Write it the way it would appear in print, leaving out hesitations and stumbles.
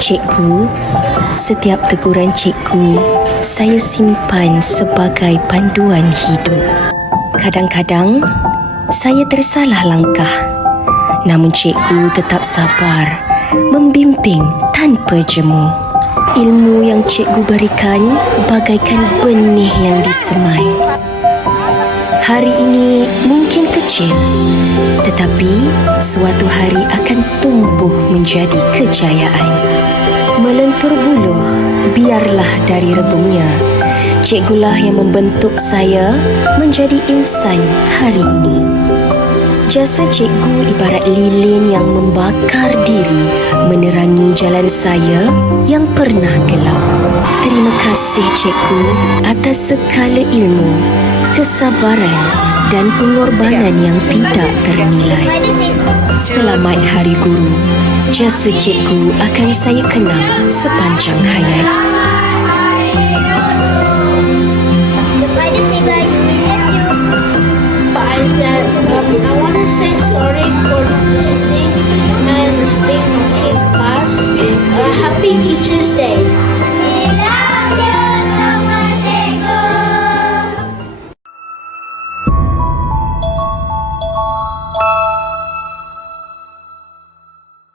Cikgu, setiap teguran cikgu saya simpan sebagai panduan hidup. Kadang-kadang saya tersalah langkah, namun cikgu tetap sabar membimbing tanpa jemu. Ilmu yang cikgu berikan bagaikan benih yang disemai. Hari ini mungkin kecil, tetapi suatu hari akan tumbuh menjadi kejayaan. Melentur buluh, biarlah dari rebungnya. Cikgulah yang membentuk saya menjadi insan hari ini. Jasa cikgu ibarat lilin yang membakar diri, menerangi jalan saya yang pernah gelap. Terima kasih cikgu atas segala ilmu, kesabaran dan pengorbanan yang tidak ternilai. Selamat Hari Guru. Jasa cikgu akan saya kenang sepanjang hayat.